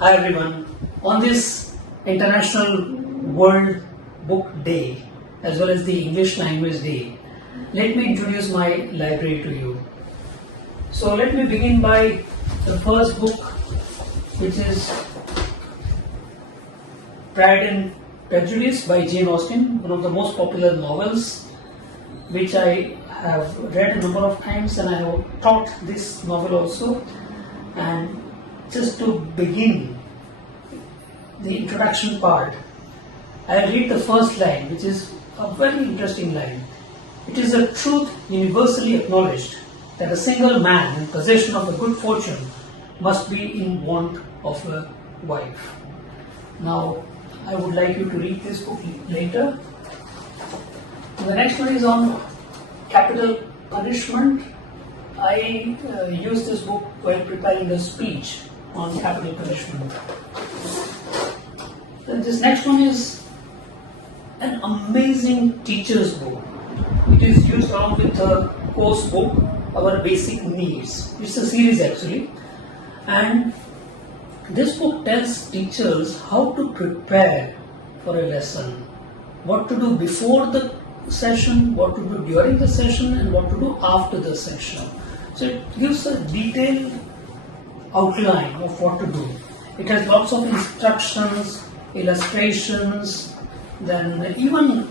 Hi everyone. On this International World Book Day as well as the English Language Day, let me introduce my library to you. So let me begin by the first book, which is Pride and Prejudice by Jane Austen, one of the most popular novels, which I have read a number of times, and I have taught this novel also. And just to begin the introduction part, I'll read the first line, which is a very interesting line. It is a truth universally acknowledged that a single man in possession of a good fortune must be in want of a wife. Now, I would like you to read this book later. The next one is on capital punishment. I used this book while preparing a speech on capital punishment. Then this next one is an amazing teacher's book. It is used along with the course book, Our Basic Needs. It's a series actually. And this book tells teachers how to prepare for a lesson, what to do before the session, what to do during the session, and what to do after the session. So it gives a detailed outline of what to do. It has lots of instructions, illustrations, then even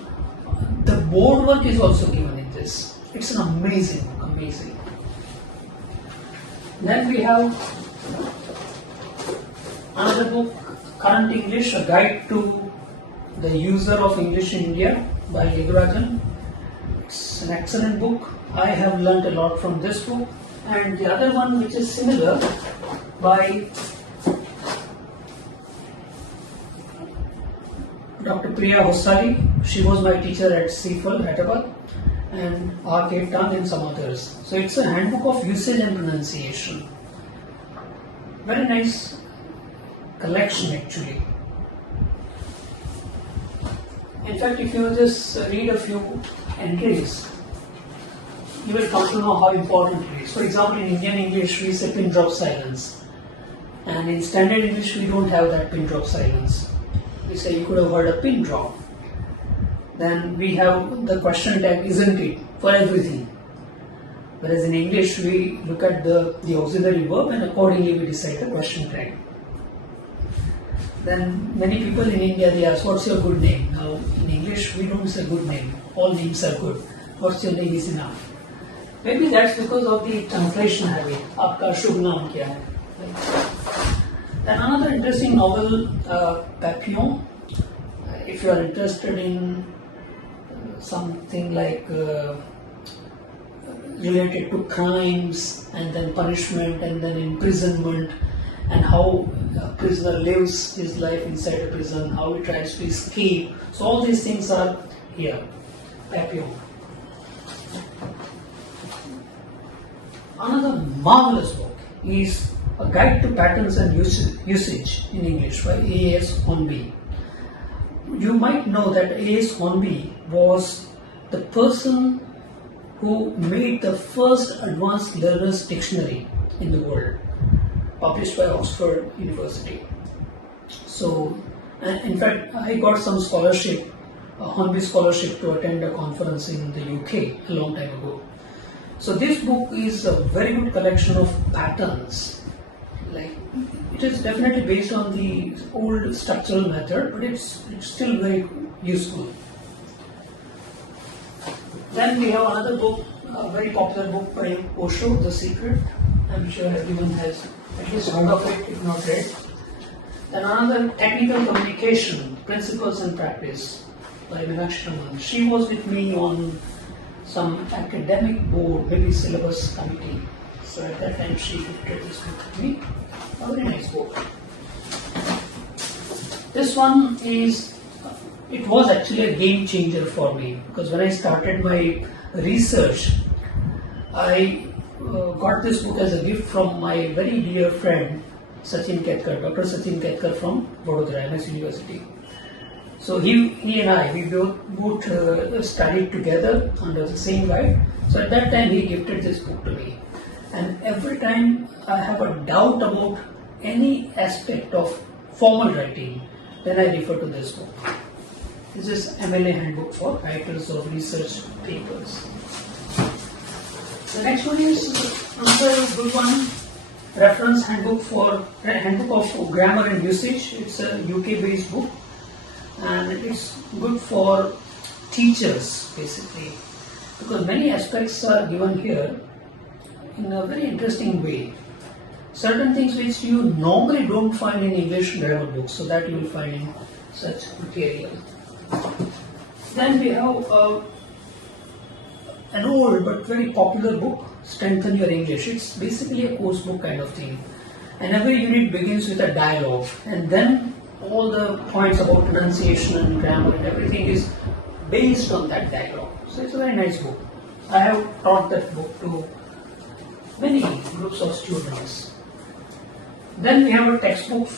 the board work is also given in this. It's an amazing book, amazing. Then we have another book, Current English, a guide to the user of English in India by Ligurajan. It's an excellent book. I have learnt a lot from this book. And the other one, which is similar, by Dr. Priya Hosari. She was my teacher at CFL, Hyderabad, and R.K. Tang and some others. So it's a handbook of usage and pronunciation. Very nice collection actually. In fact, if you just read a few entries, you will come to know how important it is. For example, in Indian English, we say pin drop silence. And in standard English, we don't have that pin drop silence. We say you could have heard a pin drop. Then we have the question tag, isn't it, for everything. Whereas in English, we look at the auxiliary verb and accordingly we decide the question tag. Then many people in India, they ask, what's your good name? Now in English, we don't say good name. All names are good. What's your name is enough. Maybe that's because of the translation habit. Aapka shubh naam kya hai? Then another interesting novel, Papillon. If you are interested in something like related to crimes and then punishment and then imprisonment and how a prisoner lives his life inside a prison, how he tries to escape. So all these things are here. Papillon. Another marvelous book is A Guide to Patterns and Usage in English by A.S. Hornby. You might know that A.S. Hornby was the person who made the first advanced learner's dictionary in the world, published by Oxford University. So, in fact, I got some scholarship, Hornby scholarship, to attend a conference in the UK a long time ago. So this book is a very good collection of patterns. Like, it is definitely based on the old structural method, but it's still very useful. Then we have another book, a very popular book by Osho, The Secret. I'm sure everyone has at least heard of it, if not read. Then another, Technical Communication, Principles and Practice by Meenakshi Raman. She was with me on some academic board, maybe syllabus committee. So at that time she gifted this book to me. A very nice book. This one is, it was actually a game changer for me because when I started my research, I got this book as a gift from my very dear friend Sachin Ketkar, Dr. Sachin Ketkar from Vadodara, MS University. So he and I, we both studied together under the same guide. So at that time he gifted this book to me. And every time I have a doubt about any aspect of formal writing, then I refer to this book. This is MLA Handbook for Writers of Research Papers. The next one is another good one, Reference Handbook of Grammar and Usage. It's a UK-based book, and it's good for teachers basically, because many aspects are given here in a very interesting way. Certain things which you normally don't find in English grammar books, so that you will find in such material. Then we have an old but very popular book, Strengthen Your English. It's basically a course book kind of thing, and every unit begins with a dialogue, and then all the points about pronunciation and grammar and everything is based on that dialogue. So it's a very nice book. I have taught that book to many groups of students. Then we have a textbook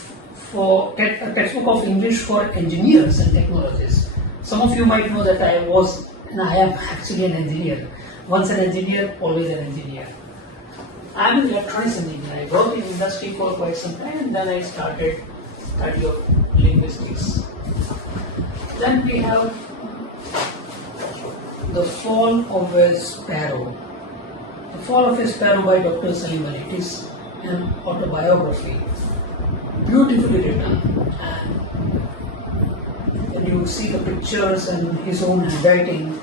of English for engineers and technologists. Some of you might know that I am actually an engineer. Once an engineer, always an engineer. I am an electronics engineer. I worked in industry for quite some time, and then I started study of linguistics. Then we have The Fall of a Sparrow. The Fall of a Sparrow by Dr. Salim Ali. It is an autobiography, beautifully written, and when you see the pictures and his own handwriting,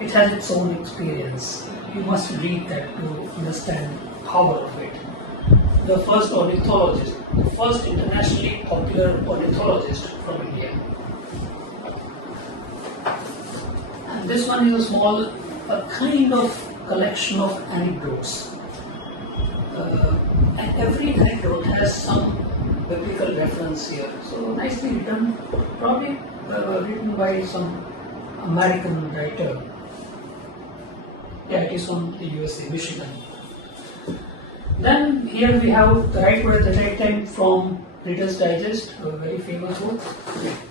it has its own experience. You must read that to understand the power of it. The first ornithologist, the first internationally popular ornithologist from India. And this one is a kind of collection of anecdotes. And every anecdote has some biblical reference here. So nicely written, probably written by some American writer. Yeah, it is from the USA, Michigan. Then here we have The Right Word at the Right Time from Reader's Digest, a very famous book.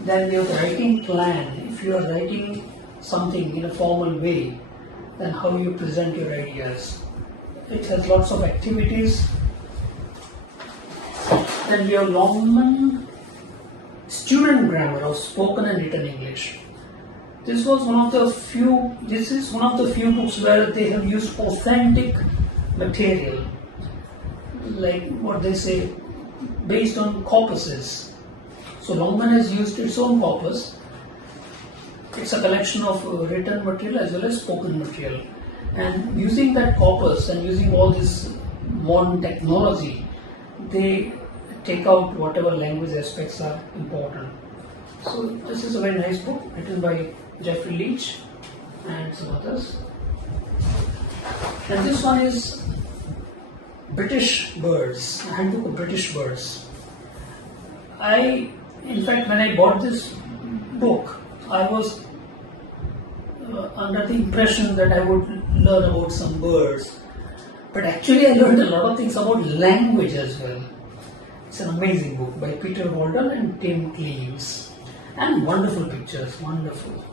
Then we have The Writing Plan. If you are writing something in a formal way, then how you present your ideas. It has lots of activities. Then we have Longman Student Grammar of Spoken and Written English. This is one of the few books where they have used authentic material, like what they say, based on corpuses. So Longman has used its own corpus. It's a collection of written material as well as spoken material. And using that corpus and using all this modern technology, they take out whatever language aspects are important. So this is a very nice book written by Jeffrey Leach and some others. And this one is British Birds, a handbook of British birds. In fact, when I bought this book, I was under the impression that I would learn about some birds. But actually I learned a lot of things about language as well. It's an amazing book by Peter Waldell and Tim Cleaves. And wonderful pictures, wonderful.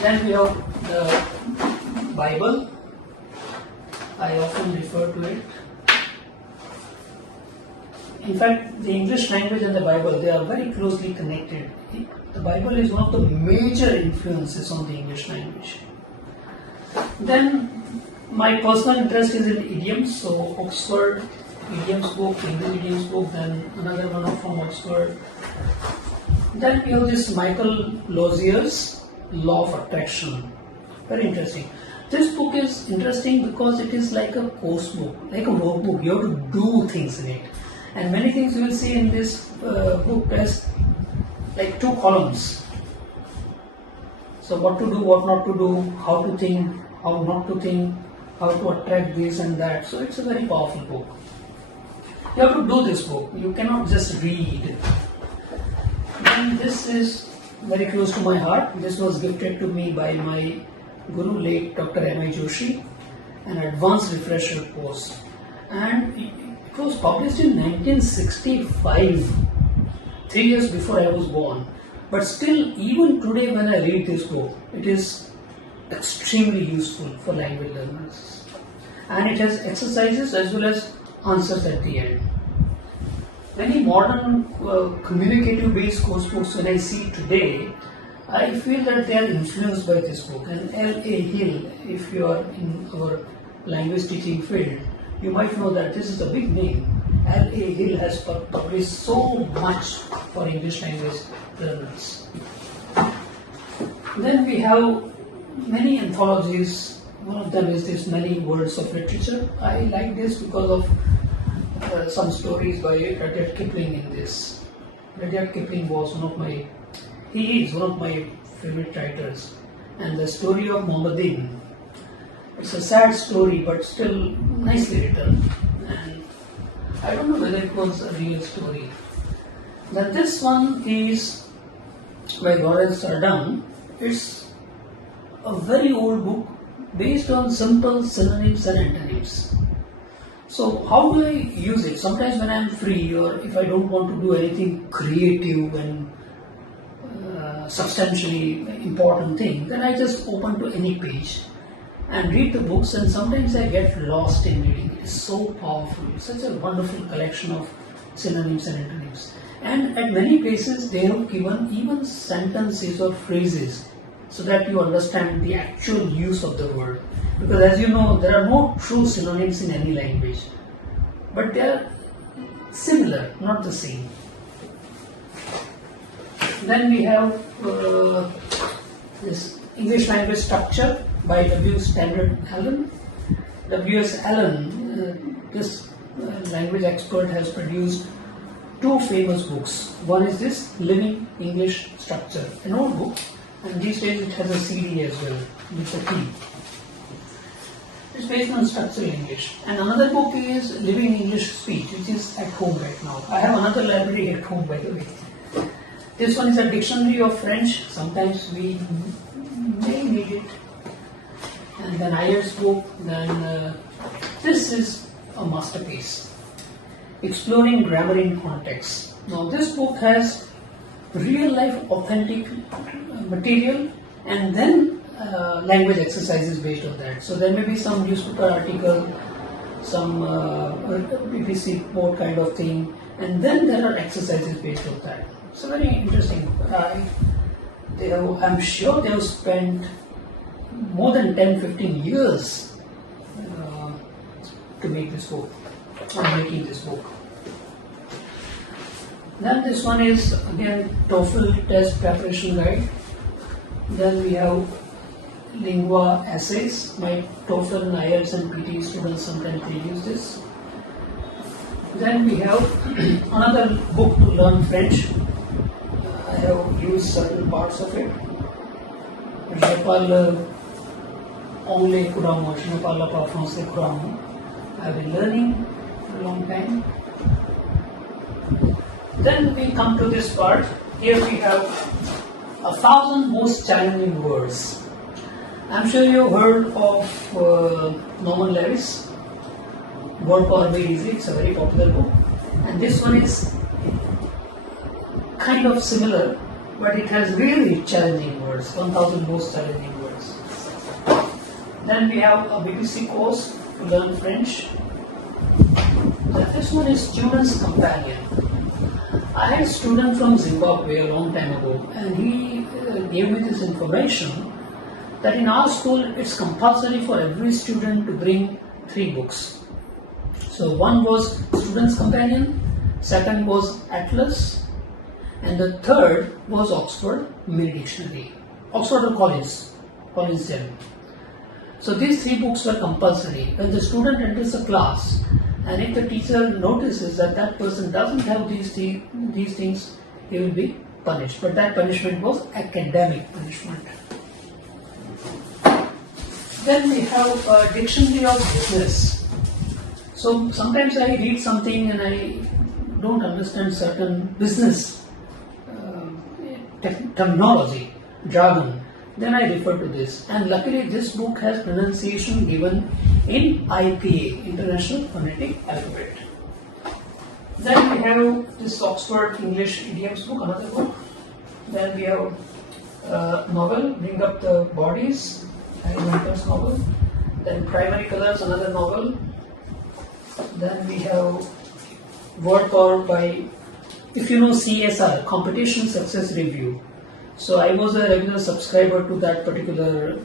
Then we have the Bible. I often refer to it. In fact, the English language and the Bible, they are very closely connected. The Bible is one of the major influences on the English language. Then my personal interest is in idioms, so Oxford idioms book, English idioms book, then another one from Oxford. Then we have this Michael Lozier's Law of Attraction. Very interesting. This book is interesting because it is like a course book, like a workbook. You have to do things in it. And many things you will see in this book as like 2 columns. So what to do, what not to do, how to think, how not to think, how to attract this and that. So it's a very powerful book. You have to do this book. You cannot just read. And this is very close to my heart. This was gifted to me by my Guru, late Dr. M.I. Joshi, an advanced refresher course. And it was published in 1965, 3 years before I was born. But still, even today when I read this book, it is extremely useful for language learners. and it has exercises as well as answers at the end. Many modern communicative based course books when I see today, I feel that they are influenced by this book. And L.A. Hill, if you are in our language teaching field, you might know that this is a big name. L.A. Hill has published so much for English language learners. Then we have many anthologies. One of them is this Many Words of Literature. I like this because of some stories by Rudyard Kipling in this. Rudyard Kipling was he is one of my favorite writers. And the story of Mohammadin, it's a sad story but still nicely written. And I don't know whether it was a real story. Then this one is by Lawrence Ardern. It's a very old book based on simple synonyms and antonyms. So how do I use it? Sometimes when I am free or if I don't want to do anything creative and substantially important thing, then I just open to any page and read the books, and sometimes I get lost in reading. It's so powerful, such a wonderful collection of synonyms and antonyms. And at many places they have given even sentences or phrases so that you understand the actual use of the word. Because as you know, there are no true synonyms in any language, but they are similar, not the same. Then we have this English language structure by W. Standard Allen. W.S. Allen, this language expert, has produced two famous books. One is this Living English Structure, an old book, and these days it has a CD as well with a key. It's based on structural English. And another book is Living English Speech, which is at home right now. I have another library at home, by the way. This one is a dictionary of French. Sometimes we may need it. And then IELTS book. Then this is a masterpiece, Exploring Grammar in Context. Now this book has real life authentic material and then language exercises based on that. So there may be some newspaper article, some BBC report kind of thing, and then there are exercises based on that. It's a very interesting book. I'm sure they have spent more than 10-15 years to make this book, or making this book. Then this one is again TOEFL test preparation guide. Then we have Lingua essays. My TOEFL and IELTS and PT students sometimes they use this. Then we have another book to learn French. I have used certain parts of it. Je parle anglais couramment. Je ne parle pas français couramment. I have been learning for a long time. Then we come to this part. Here we have 1,000 most challenging words. I'm sure you've heard of Norman Lewis, Word Power Made Easy. It's a very popular book. And this one is kind of similar, but it has really challenging words, 1,000 most challenging words. Then we have a BBC course to learn French. This one is Student's Companion. I had a student from Zimbabwe a long time ago, and he gave me this information that in our school it's compulsory for every student to bring 3 books. So one was Student's Companion, second was Atlas, and the third was Oxford Mini Dictionary, Oxford or Collins Gem. So these 3 books were compulsory. When the student enters a class, and if the teacher notices that that person doesn't have these things, he will be punished. But that punishment was academic punishment. Then we have a dictionary of business. So sometimes I read something and I don't understand certain business terminology, jargon. Then I refer to this. And luckily this book has pronunciation given in IPA, International Phonetic Alphabet. Then we have this Oxford English Idioms book, another book. Then we have novel, Bring Up the Bodies, Harry Winter's novel. Then Primary Colors, another novel. Then we have Word Power by, if you know CSR, Competition Success Review. So I was a regular subscriber to that particular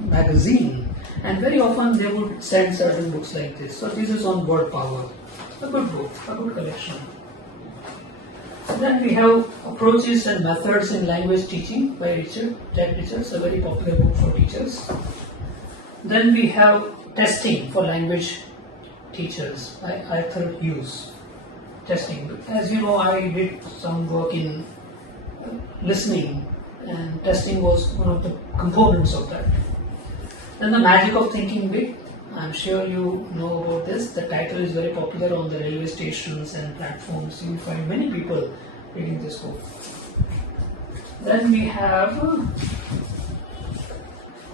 magazine, and very often they would send certain books like this. So this is on Word Power, a good book, a good collection. Then we have Approaches and Methods in Language Teaching by Jack Richards, a very popular book for teachers. Then we have Testing for Language Teachers by Arthur Hughes. Testing. As you know, I did some work in listening, and testing was one of the components of that. Then The Magic of Thinking Big. I'm sure you know about this. The title is very popular on the railway stations and platforms. You will find many people reading this book. Then we have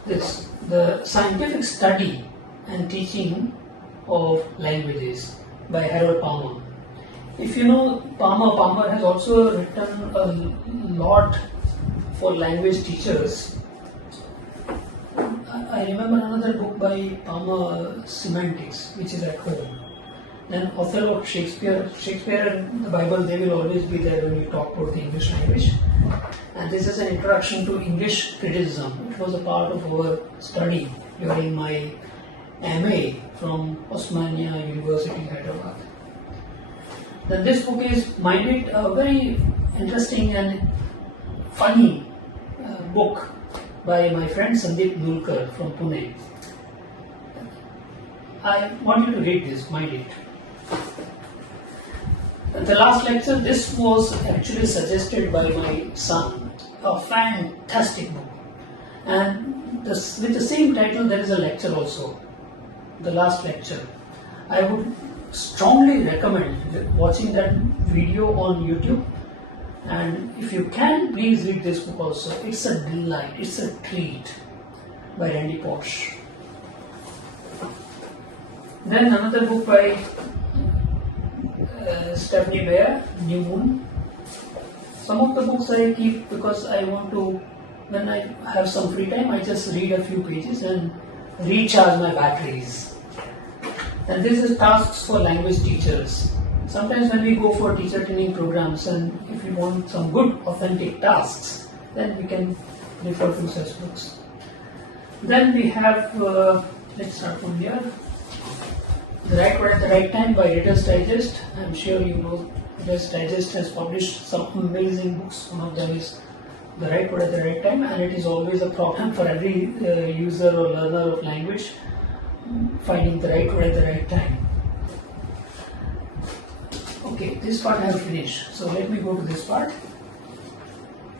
this, The Scientific Study and Teaching of Languages by Harold Palmer. If you know Palmer has also written a lot for language teachers. I remember another book by Palmer, Semantics, which is at home. Then Othello, Shakespeare and the Bible, they will always be there when we talk about the English language. And this is an introduction to English criticism. It was a part of our study during my MA from Osmania University, Hyderabad. Then this book is Minded, a very interesting and funny book by my friend Sandeep Nulkar from Pune. I want you to read this, Minded. The last lecture, this was actually suggested by my son, a fantastic book. And with the same title, there is a lecture also, the last lecture. I would strongly recommend watching that video on YouTube. And if you can, please read this book also. It's a delight, it's a treat, by Randy Posh. Then another book by Stephanie Bear, New Moon. Some of the books I keep because I want to, when I have some free time, I just read a few pages and recharge my batteries. And this is Tasks for Language Teachers. Sometimes when we go for teacher training programs, and if we want some good authentic tasks, then we can refer to such books. Then we have, let's start from here, The Right Word at the Right Time by Reader's Digest. I'm sure you know Reader's Digest has published some amazing books. One of them is The Right Word at the Right Time, and it is always a problem for every user or learner of language, finding the right word at the right time. Okay, this part I have finished, so let me go to this part.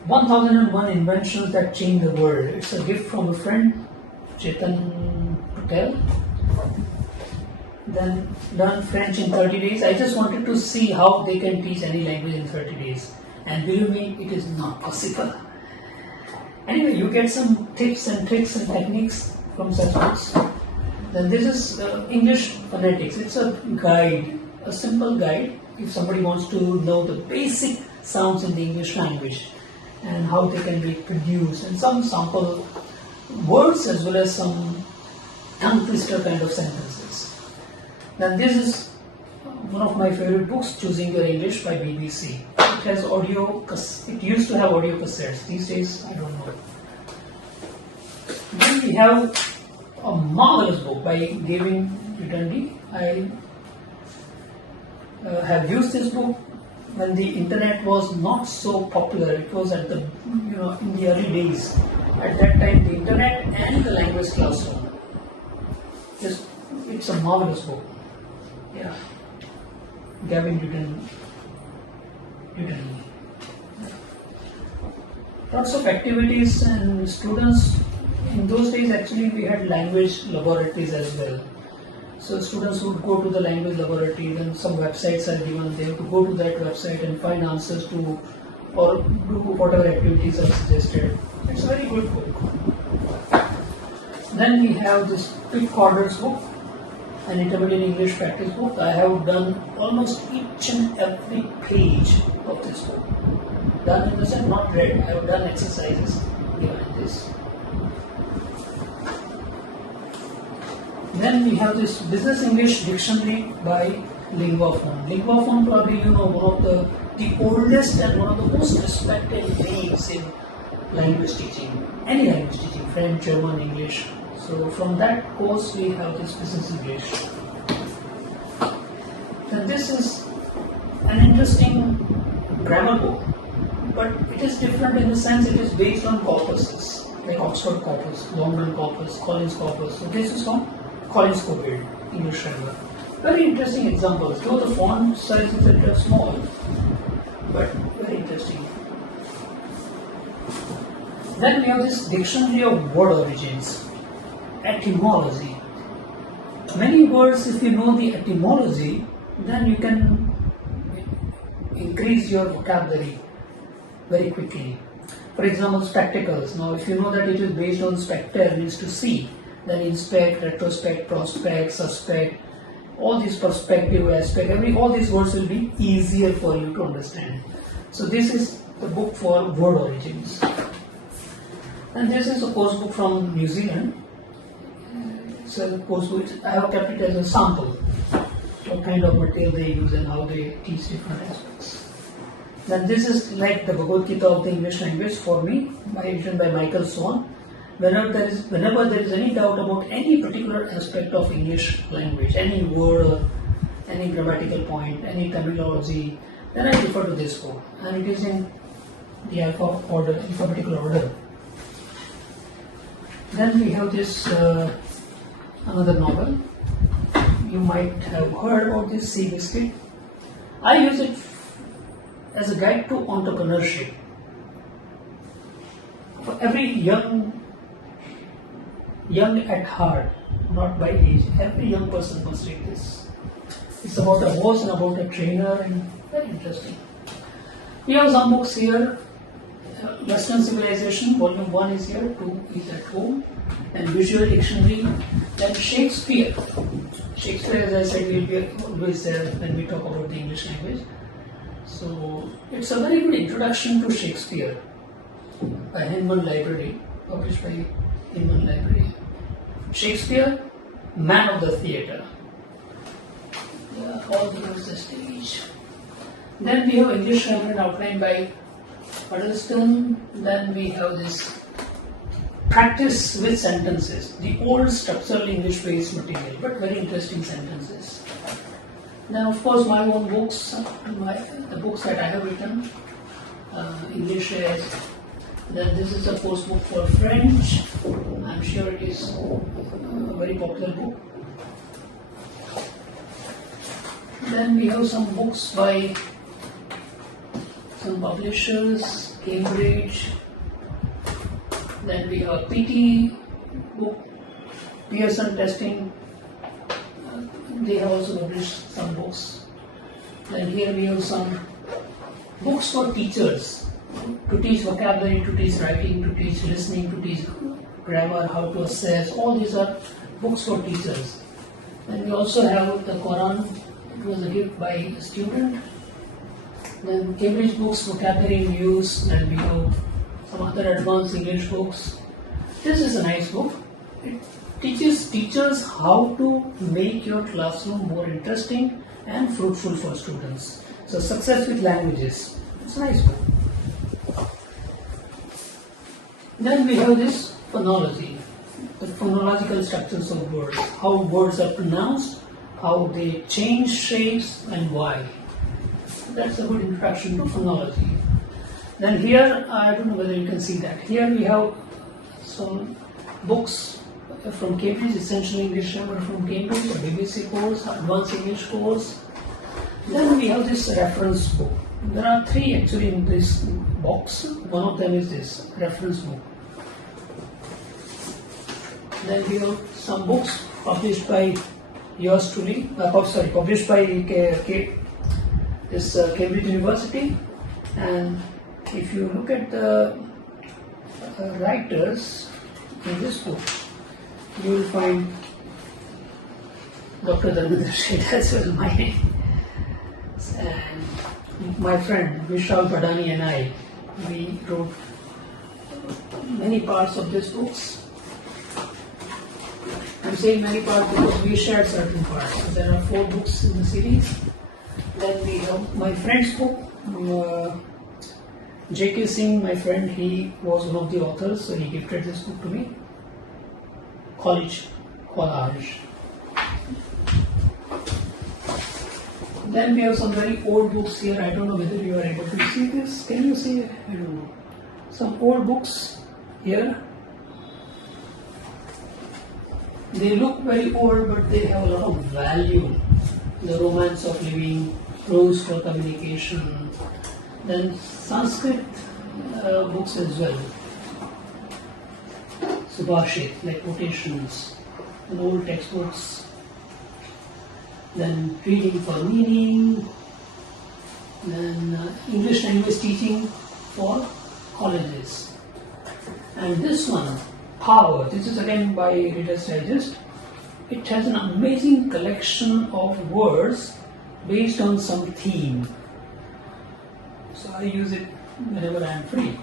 1001 Inventions That Change the World. It's a gift from a friend, Chetan Patel. Then learn French in 30 days. I just wanted to see how they can teach any language in 30 days. And believe me, it is not possible. Anyway, you get some tips and tricks and techniques from such books. Then this is English phonetics. It's a guide, a simple guide if somebody wants to know the basic sounds in the English language and how they can be produced, and some sample words as well as some tongue twister kind of sentences. Then this is one of my favorite books, Choosing Your English by BBC. It has audio, it used to have audio cassettes. These days, I don't know. Then we have a marvelous book by Gavin Ritundi. I have used this book when the internet was not so popular. It was at the, in the early days. At that time, the internet and the language classroom. It's a marvelous book. Yeah. Gavin Ritundi. Lots of activities, and students, in those days actually we had language laboratories as well. So students would go to the language laboratory, then some websites are given, they have to go to that website and find answers to, or do whatever activities are suggested. It's a very good book. Then we have this Quick Corners book, an intermediate English practice book. I have done almost each and every page of this book. Done in the sense, not read, I have done exercises given in this. Then we have this Business English Dictionary by LinguaPhone. LinguaPhone, probably you know, one of the oldest and one of the most respected names in language teaching. Any language teaching, French, German, English. So from that course we have this Business English. And this is an interesting grammar book, but it is different in the sense it is based on corpuses, like Oxford corpus, Longman corpus, Collins corpus. So this is from Collins Coped, English grammar. Very interesting examples, though the font size is a little small, but very interesting. Then we have this Dictionary of Word Origins, etymology. Many words, if you know the etymology, then you can increase your vocabulary very quickly. For example, spectacles. Now, if you know that it is based on specter, means to see, then inspect, retrospect, prospect, suspect, all these perspective, aspect, all these words will be easier for you to understand. So this is the book for word origins. And this is a course book from New Zealand. It's a course book, I have kept it as a sample, what kind of material they use and how they teach different aspects. Then this is like the Bhagavad Gita of the English language for me, written by Michael Swan. Whenever there is any doubt about any particular aspect of English language, any word or any grammatical point, any terminology, then I refer to this book, and it is in the alphabetical order. Then we have this another novel. You might have heard about this, Sea Biscuit. I use it as a guide to entrepreneurship. For every young at heart, not by age, every young person must read this. It's about a horse and about a trainer, and very interesting. We have some books here. Western Civilization, volume 1 is here, 2 is at home, and Visual Dictionary. Then Shakespeare. Shakespeare, as I said, will be always there when we talk about the English language. So it's a very good introduction to Shakespeare by Hinman Library, published by Hinman Library. Shakespeare, man of the theatre. All towards the stage. Then we have English grammar outlined by Huddleston. Then we have this practice with sentences, the old structural English based material, but very interesting sentences. Then of course my own books, the books that I have written, English as. Then this is a course book for French. I'm sure it is a very popular book. Then we have some books by some publishers, Cambridge. Then we have PT book, Pearson testing. They have also published some books. Then here we have some books for teachers, to teach vocabulary, to teach writing, to teach listening, to teach grammar, how to assess. All these are books for teachers. Then we also have the Quran. It was a gift by a student. Then Cambridge books, vocabulary in use, and we have some other advanced English books. This is a nice book. It teaches teachers how to make your classroom more interesting and fruitful for students. So Success with Languages. It's a nice book. Then we have this phonology, the phonological structures of words, how words are pronounced, how they change shapes, and why. That's a good introduction to phonology. Then here, I don't know whether you can see that. Here we have some books from Cambridge, Essential English Grammar from Cambridge, a BBC course, Advanced English course. Then we have this reference book. There are 3 actually in this box. One of them is this reference book. Then we have some books published by yours truly, published by Cambridge University. And if you look at the writers in this book, you will find Dr. Dharmendra Sheth as well, my name. And my friend Vishal Badani and I, we wrote many parts of these books. And I'm saying many parts because we shared certain parts. So there are 4 books in the series. Then we have my friend's book. J.K. Singh, my friend, he was one of the authors, so he gifted this book to me. College. Then we have some very old books here. I don't know whether you are able to see this. Can you see? I don't know. Some old books here. They look very old, but they have a lot of value. The Romance of Living, Rules for Communication, then Sanskrit books as well. Subhashit, like quotations, and old textbooks. Then Reading for Meaning, then English language teaching for colleges. And this one, Power, this is again by Reader's Digest. It has an amazing collection of words based on some theme. So I use it whenever I am free.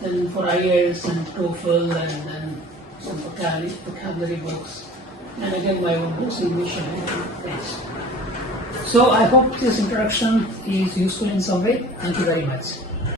Then for IELTS and TOEFL, and then some vocabulary books. And again my own books, English and French. So I hope this introduction is useful in some way. Thank you very much.